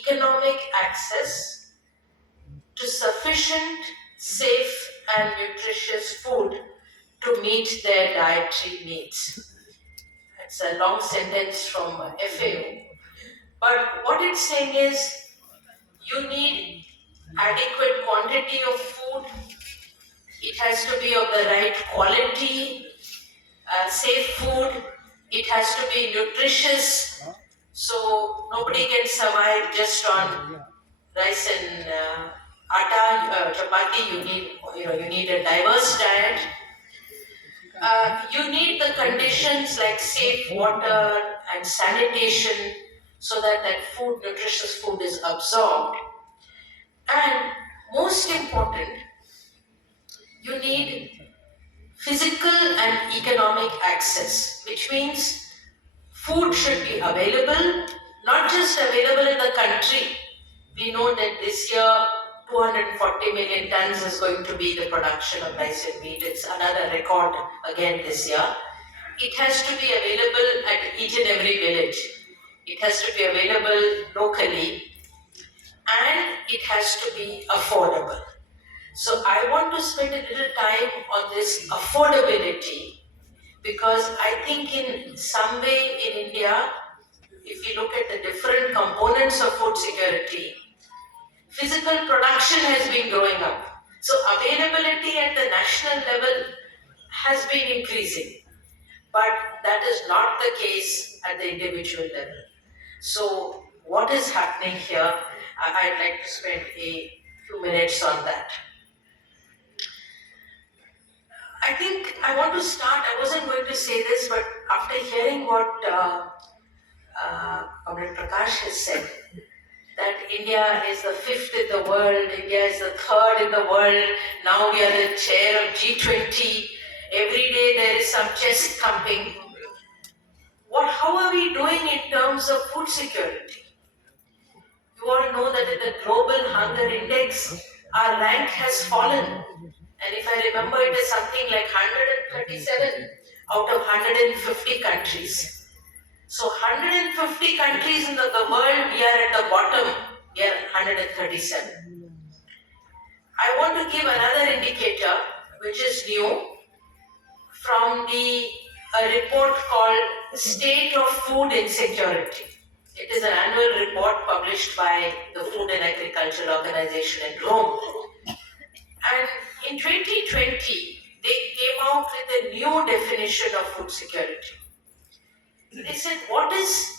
economic access to sufficient, safe and nutritious food to meet their dietary needs. It's a long sentence from FAO. But what it's saying is you need adequate quantity of food. It has to be of the right quality, safe food. It has to be nutritious. So nobody can survive just on rice and atta, chapati. You need a diverse diet. You need the conditions like safe water and sanitation so that food, nutritious food is absorbed. And most important, you need physical and economic access, which means food should be available, not just available in the country. We know that this year 240 million tons is going to be the production of rice and wheat. It's another record again this year. It has to be available at each and every village. It has to be available locally, and it has to be affordable. So I want to spend a little time on this affordability because I think in some way in India, if you look at the different components of food security, physical production has been growing up. So availability at the national level has been increasing, but that is not the case at the individual level. So what is happening here? I'd like to spend a few minutes on that. I think I want to start, I wasn't going to say this, but after hearing what Comrade Prakash has said, that India is the 5th in the world, India is the 3rd in the world, now we are the chair of G20, every day there is some chest thumping. How are we doing in terms of food security? You all know that in the Global Hunger Index, our rank has fallen. And if I remember, it is something like 137 out of 150 countries. So 150 countries in the world, we are at the bottom, we are 137. I want to give another indicator, which is new, from a report called State of Food Insecurity. It is an annual report published by the Food and Agriculture Organization in Rome. And in 2020, they came out with a new definition of food security. They said, what is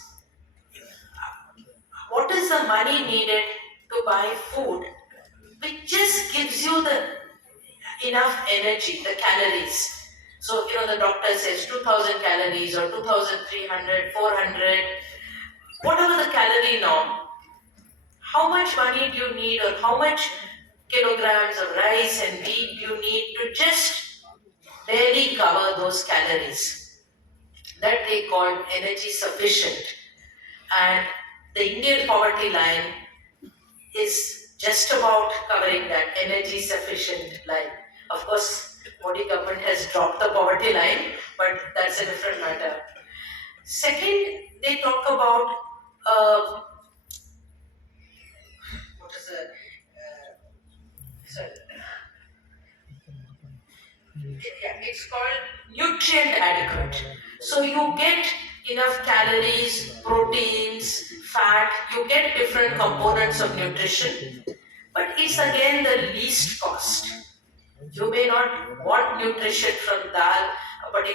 the money needed to buy food which just gives you enough energy, the calories? So, the doctor says 2000 calories or 2300, 400, whatever the calorie norm. How much money do you need, or how much kilograms of rice and wheat you need to just barely cover those calories? That they call energy sufficient. And the Indian poverty line is just about covering that energy sufficient line. Of course, Modi government has dropped the poverty line, but that's a different matter. Second, they talk about it's called nutrient adequate. So you get enough calories, proteins, fat, you get different components of nutrition, but it's again the least cost. You may not want nutrition from dal, but